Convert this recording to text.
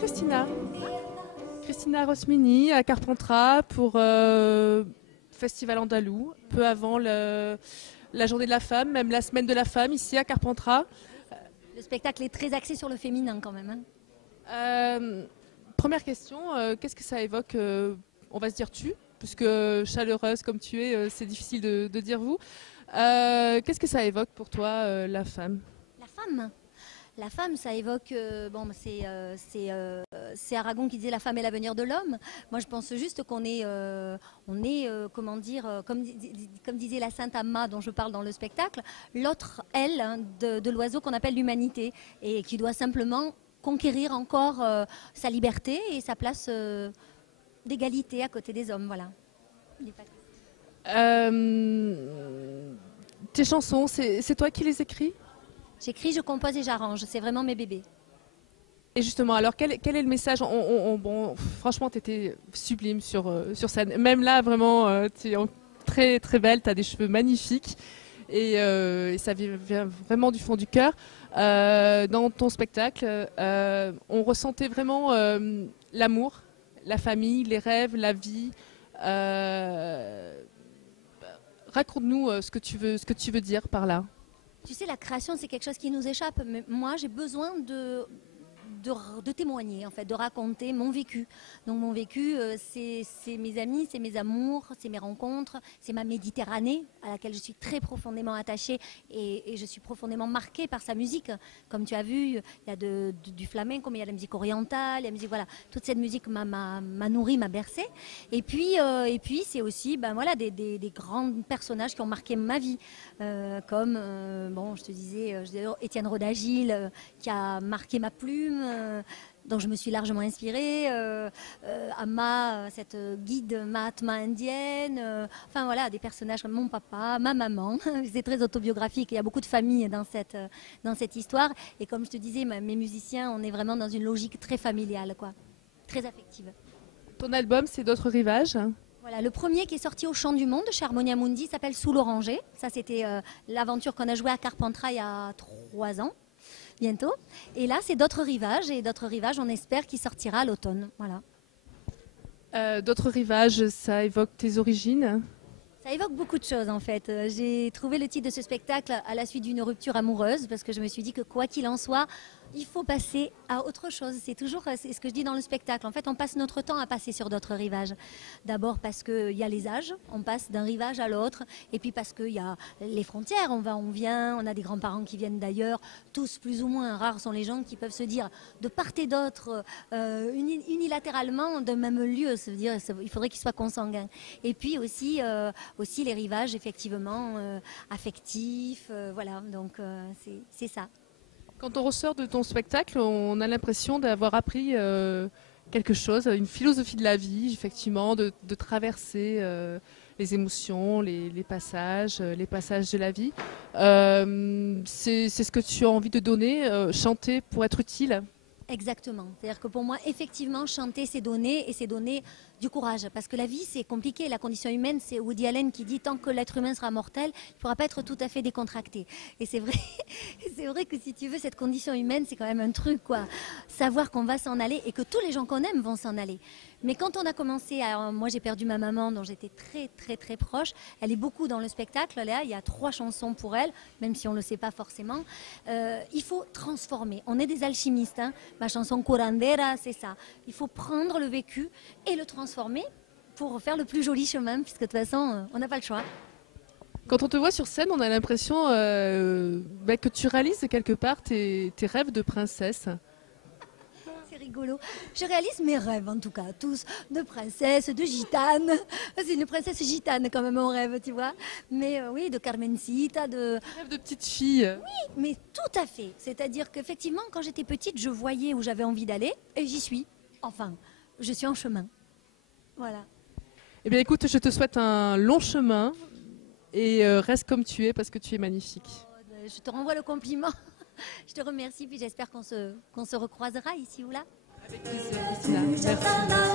Christina. Christina Rosmini à Carpentras pour Festival Andalou, peu avant la journée de la femme, même la semaine de la femme ici à Carpentras. Le spectacle est très axé sur le féminin quand même. Première question, qu'est-ce que ça évoque on va se dire tu, puisque chaleureuse comme tu es, c'est difficile de dire vous. Qu'est-ce que ça évoque pour toi la femme? La femme, ça évoque, c'est Aragon qui disait la femme est l'avenir de l'homme. Moi, je pense juste qu'on est, comment dire, comme disait la sainte Amma dont je parle dans le spectacle, l'autre aile hein, de l'oiseau qu'on appelle l'humanité et qui doit simplement conquérir encore sa liberté et sa place d'égalité à côté des hommes. Voilà. Tes chansons, c'est toi qui les écris? J'écris, je compose et j'arrange. C'est vraiment mes bébés. Et justement, alors quel est le message? Bon, franchement, tu étais sublime sur scène. Même là, vraiment, tu es très, très belle, tu as des cheveux magnifiques. Et ça vient vraiment du fond du cœur. Dans ton spectacle, on ressentait vraiment l'amour, la famille, les rêves, la vie. Raconte-nous ce que tu veux dire par là. Tu sais, la création, c'est quelque chose qui nous échappe. Mais moi, j'ai besoin de témoigner, en fait, de raconter mon vécu. Donc mon vécu, c'est mes amis, c'est mes amours, c'est mes rencontres, c'est ma Méditerranée à laquelle je suis très profondément attachée et je suis profondément marquée par sa musique. Comme tu as vu, il y a du flamenco, mais il y a la musique orientale, la musique, voilà, toute cette musique m'a nourrie, m'a bercée. Et puis c'est aussi ben, voilà, des grands personnages qui ont marqué ma vie, comme, bon, je te disais, Étienne Rodagil, qui a marqué ma plume, dont je me suis largement inspirée, Amma, cette guide Mahatma indienne, enfin voilà, des personnages comme mon papa, ma maman, c'est très autobiographique, il y a beaucoup de familles dans cette histoire, et comme je te disais, mes musiciens, on est vraiment dans une logique très familiale, quoi, très affective. Ton album, c'est D'autres rivages. Voilà, le premier qui est sorti au Chant du Monde chez Harmonia Mundi s'appelle Sous l'oranger. Ça, c'était l'aventure qu'on a jouée à Carpentras il y a 3 ans, bientôt. Et là, c'est D'autres rivages. Et D'autres rivages, on espère qu'il sortira à l'automne. Voilà. D'autres rivages, ça évoque tes origines? Ça évoque beaucoup de choses en fait. J'ai trouvé le titre de ce spectacle à la suite d'une rupture amoureuse parce que je me suis dit que quoi qu'il en soit, il faut passer à autre chose. C'est toujours c'est ce que je dis dans le spectacle. En fait, on passe notre temps à passer sur d'autres rivages. D'abord parce qu'il y a les âges, on passe d'un rivage à l'autre. Et puis parce qu'il y a les frontières, on va, on vient, on a des grands-parents qui viennent d'ailleurs. Tous plus ou moins, rares sont les gens qui peuvent se dire de part et d'autre, unilatéralement, d'un même lieu. Ça veut dire il faudrait qu'ils soient consanguins. Et puis aussi les rivages effectivement affectifs, voilà, donc c'est ça. Quand on ressort de ton spectacle, on a l'impression d'avoir appris quelque chose, une philosophie de la vie, effectivement, de traverser les émotions, les passages de la vie. C'est ce que tu as envie de donner, chanter pour être utile? Exactement. C'est-à-dire que pour moi, effectivement, chanter, c'est donner, et c'est donner du courage. Parce que la vie, c'est compliqué. La condition humaine, c'est Woody Allen qui dit tant que l'être humain sera mortel, il ne pourra pas être tout à fait décontracté. Et c'est vrai, c'est vrai que si tu veux, cette condition humaine, c'est quand même un truc, quoi. Savoir qu'on va s'en aller et que tous les gens qu'on aime vont s'en aller. Mais quand on a commencé, moi j'ai perdu ma maman dont j'étais très très très proche, elle est beaucoup dans le spectacle, là, il y a 3 chansons pour elle, même si on ne le sait pas forcément. Il faut transformer, on est des alchimistes, hein. Ma chanson Curandera, c'est ça. Il faut prendre le vécu et le transformer pour faire le plus joli chemin, puisque de toute façon, on n'a pas le choix. Quand on te voit sur scène, on a l'impression que tu réalises quelque part tes rêves de princesse. Rigolo. Je réalise mes rêves en tout cas, tous, de princesse, de gitane. C'est une princesse gitane quand même mon rêve, tu vois. Mais oui, de Carmencita, de... Rêve de petite fille. Oui, mais tout à fait. C'est-à-dire qu'effectivement, quand j'étais petite, je voyais où j'avais envie d'aller et j'y suis. Enfin, je suis en chemin. Voilà. Eh bien écoute, je te souhaite un long chemin et reste comme tu es parce que tu es magnifique. Oh, je te renvoie le compliment. Je te remercie, puis j'espère qu'on se recroisera ici ou là. Avec plaisir, Christina. Merci.